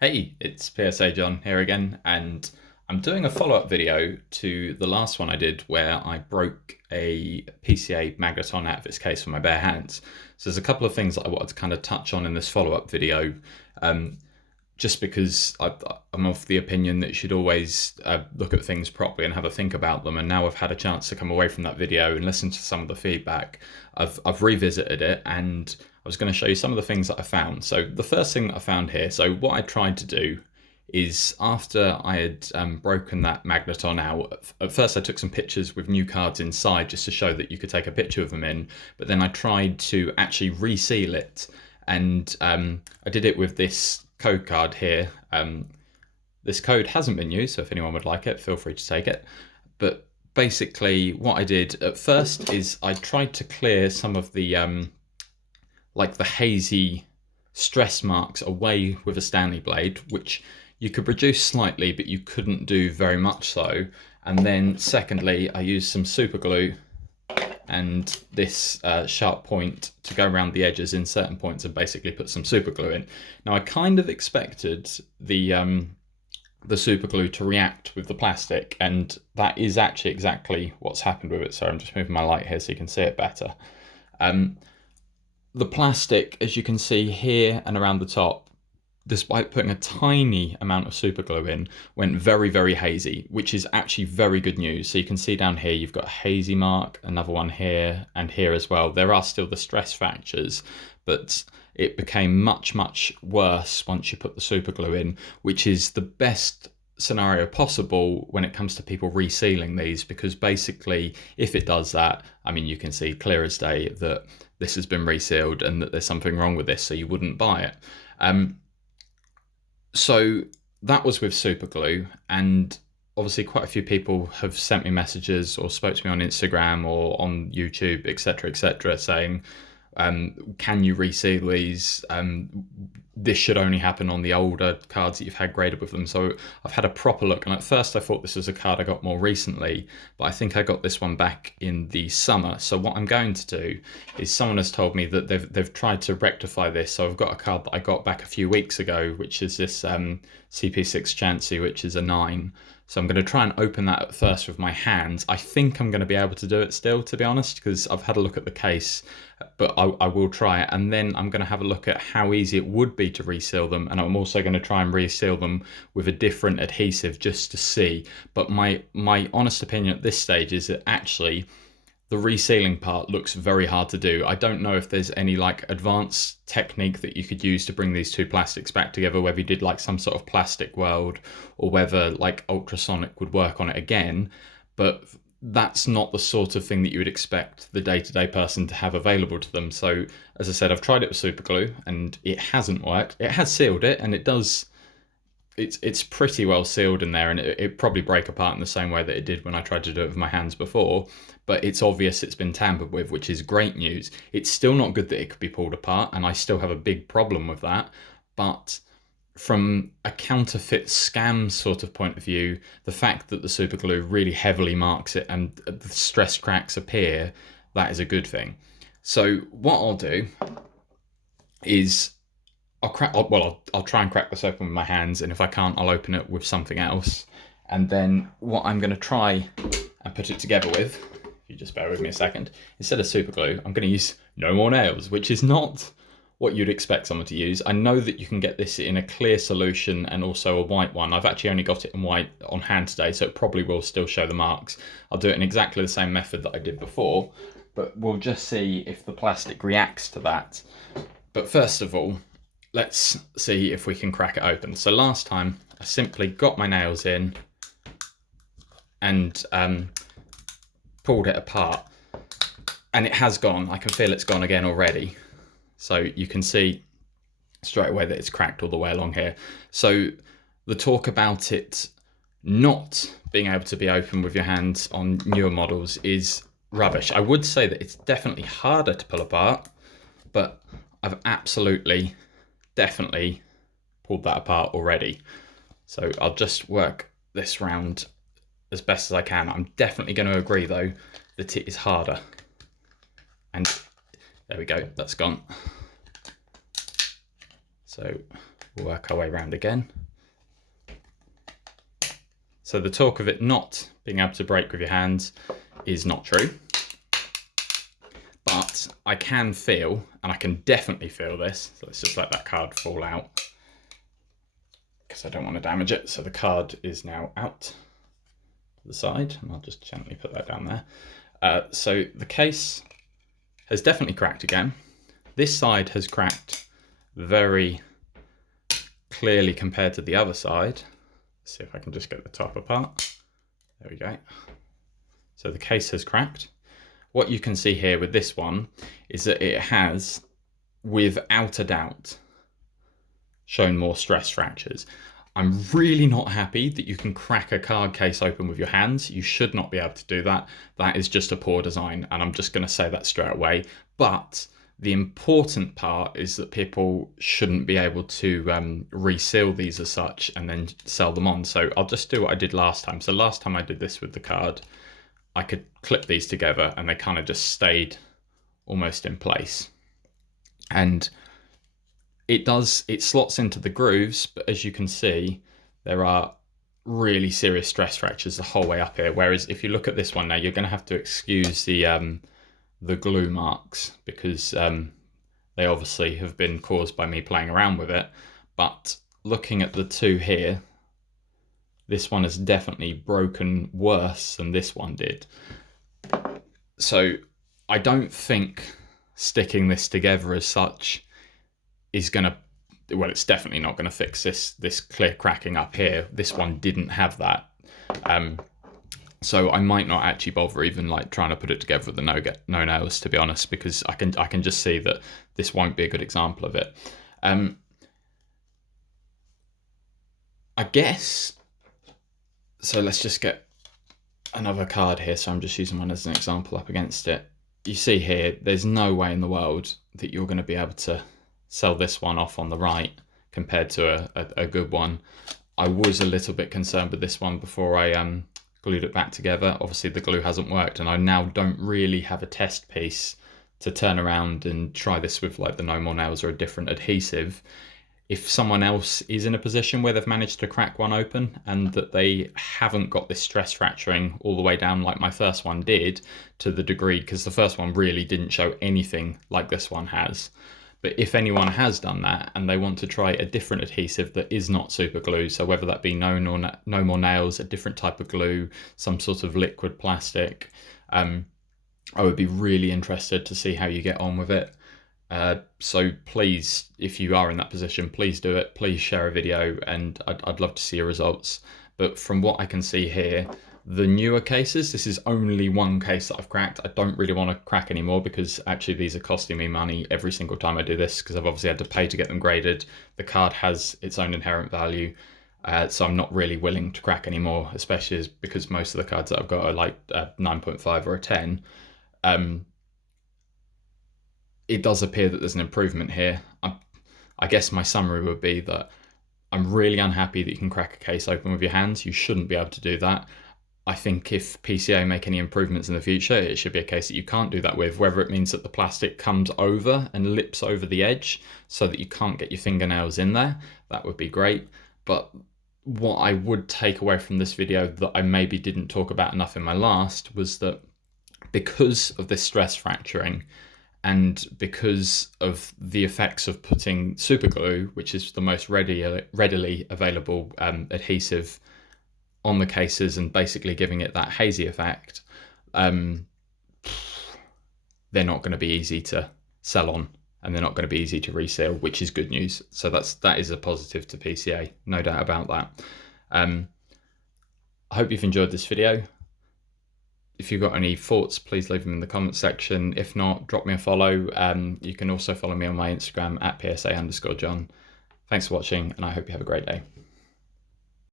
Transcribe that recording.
Hey, it's PSA John here again, and I'm doing a follow-up video to the last one I did where I broke a PCA magneton out of its case with my bare hands. So there's a couple of things that I wanted to kind of touch on in this follow-up video, um, just because I'm of the opinion that you should always look at things properly and have a think about them. And now I've had a chance to come away from that video and listen to some of the feedback. I've revisited it, and I was going to show you some of the things that I found. So the first thing that I found here, so what I tried to do is after I had broken that magneton out, at first I took some pictures with new cards inside just to show that you could take a picture of them in, but then I tried to actually reseal it, and I did it with this code card here. This code hasn't been used, so if anyone would like it, feel free to take it. But basically what I did at first is I tried to clear some of the like the hazy stress marks away with a Stanley blade, which you could reduce slightly, but you couldn't do very much so. And then secondly, I used some super glue and this sharp point to go around the edges in certain points and basically put some super glue in. Now I kind of expected the super glue to react with the plastic, and that is actually exactly what's happened with it. So I'm just moving my light here so you can see it better. The plastic, as you can see here and around the top, despite putting a tiny amount of super glue in, went very, very hazy, which is actually very good news. So you can see down here, you've got a hazy mark, another one here and here as well. There are still the stress fractures, but it became much, much worse once you put the super glue in, which is the best scenario possible when it comes to people resealing these, because basically if it does that, I mean, you can see clear as day that this has been resealed and that there's something wrong with this, so you wouldn't buy it. So that was with super glue, and obviously quite a few people have sent me messages or spoke to me on Instagram or on YouTube, etc., saying, can you reseal these? This should only happen on the older cards that you've had graded with them. So I've had a proper look, and at first I thought this was a card I got more recently, but I think I got this one back in the summer. So what I'm going to do is, someone has told me that they've tried to rectify this. So I've got a card that I got back a few weeks ago, which is this CP6 Chansey, which is a 9. So I'm going to try and open that at first with my hands. I think I'm going to be able to do it still, to be honest, because I've had a look at the case, but I will try it. And then I'm going to have a look at how easy it would be to reseal them. And I'm also going to try and reseal them with a different adhesive just to see. But my honest opinion at this stage is that actually the resealing part looks very hard to do. I don't know if there's any like advanced technique that you could use to bring these two plastics back together, whether you did like some sort of plastic weld or whether like ultrasonic would work on it again. But that's not the sort of thing that you would expect the day-to-day person to have available to them. So as I said, I've tried it with super glue and it hasn't worked. It has sealed it, and it does, it's pretty well sealed in there, and it probably break apart in the same way that it did when I tried to do it with my hands before, but it's obvious it's been tampered with, which is great news. It's still not good that it could be pulled apart, and I still have a big problem with that, but from a counterfeit scam sort of point of view, the fact that the super glue really heavily marks it and the stress cracks appear, that is a good thing. So what I'll do is I'll try and crack this open with my hands, and if I can't, I'll open it with something else. And then what I'm going to try and put it together with, if you just bear with me a second, instead of super glue, I'm going to use No More Nails, which is not what you'd expect someone to use. I know that you can get this in a clear solution and also a white one. I've actually only got it in white on hand today, so it probably will still show the marks. I'll do it in exactly the same method that I did before, but we'll just see if the plastic reacts to that. But first of all, let's see if we can crack it open. So last time I simply got my nails in and pulled it apart, and it has gone. I can feel it's gone again already. So you can see straight away that it's cracked all the way along here. So the talk about it not being able to be open with your hands on newer models is rubbish. I would say that it's definitely harder to pull apart, but I've definitely pulled that apart already. So I'll just work this round as best as I can. I'm definitely going to agree though that it is harder. And there we go, that's gone. So We'll work our way around again. So the talk of it not being able to break with your hands is not true. But I can feel, and I can definitely feel this, so let's just let that card fall out because I don't want to damage it. So the card is now out to the side, and I'll just gently put that down there. So the case has definitely cracked again. This side has cracked very clearly compared to the other side. Let's see if I can just get the top apart. There we go. So the case has cracked. What you can see here with this one is that it has, without a doubt, shown more stress fractures. I'm really not happy that you can crack a card case open with your hands. You should not be able to do that. That is just a poor design, and I'm just going to say that straight away. But the important part is that people shouldn't be able to reseal these as such and then sell them on. So I'll just do what I did last time. So last time I did this with the card, I could clip these together and they kind of just stayed almost in place. And it slots into the grooves, but as you can see, there are really serious stress fractures the whole way up here. Whereas if you look at this one now, you're going to have to excuse the glue marks because they obviously have been caused by me playing around with it. But looking at the two here, this one has definitely broken worse than this one did. So I don't think sticking this together as such is going to, well, it's definitely not going to fix this clear cracking up here. This one didn't have that. So I might not actually bother even like trying to put it together with the no nails, to be honest, because I can just see that this won't be a good example of it. I guess, so let's just get another card here. So I'm just using one as an example up against it. You see here, there's no way in the world that you're going to be able to sell this one off on the right compared to a good one. I was a little bit concerned with this one before I glued it back together. Obviously the glue hasn't worked, and I now don't really have a test piece to turn around and try this with, like the No More Nails or a different adhesive. If someone else is in a position where they've managed to crack one open and that they haven't got this stress fracturing all the way down like my first one did, to the degree, because the first one really didn't show anything like this one has. But if anyone has done that and they want to try a different adhesive that is not super glue, so whether that be No More Nails, a different type of glue, some sort of liquid plastic, I would be really interested to see how you get on with it. So please, if you are in that position, please do it. Please share a video, and I'd love to see your results. But from what I can see here, the newer cases, this is only one case that I've cracked. I don't really want to crack anymore because actually these are costing me money every single time I do this, because I've obviously had to pay to get them graded. The card has its own inherent value, so I'm not really willing to crack anymore, especially because most of the cards that I've got are like a 9.5 or a 10. It does appear that there's an improvement here. I guess my summary would be that I'm really unhappy that you can crack a case open with your hands. You shouldn't be able to do that. I think if PCA make any improvements in the future, it should be a case that you can't do that with, whether it means that the plastic comes over and lips over the edge so that you can't get your fingernails in there. That would be great. But what I would take away from this video that I maybe didn't talk about enough in my last was that because of this stress fracturing, and because of the effects of putting super glue, which is the most readily available adhesive, on the cases and basically giving it that hazy effect, they're not going to be easy to sell on, and they're not going to be easy to reseal, which is good news. So that is a positive to PCA, no doubt about that. I hope you've enjoyed this video. If you've got any thoughts, please leave them in the comments section. If not, drop me a follow. You can also follow me on my Instagram at PSA_John. Thanks for watching, and I hope you have a great day.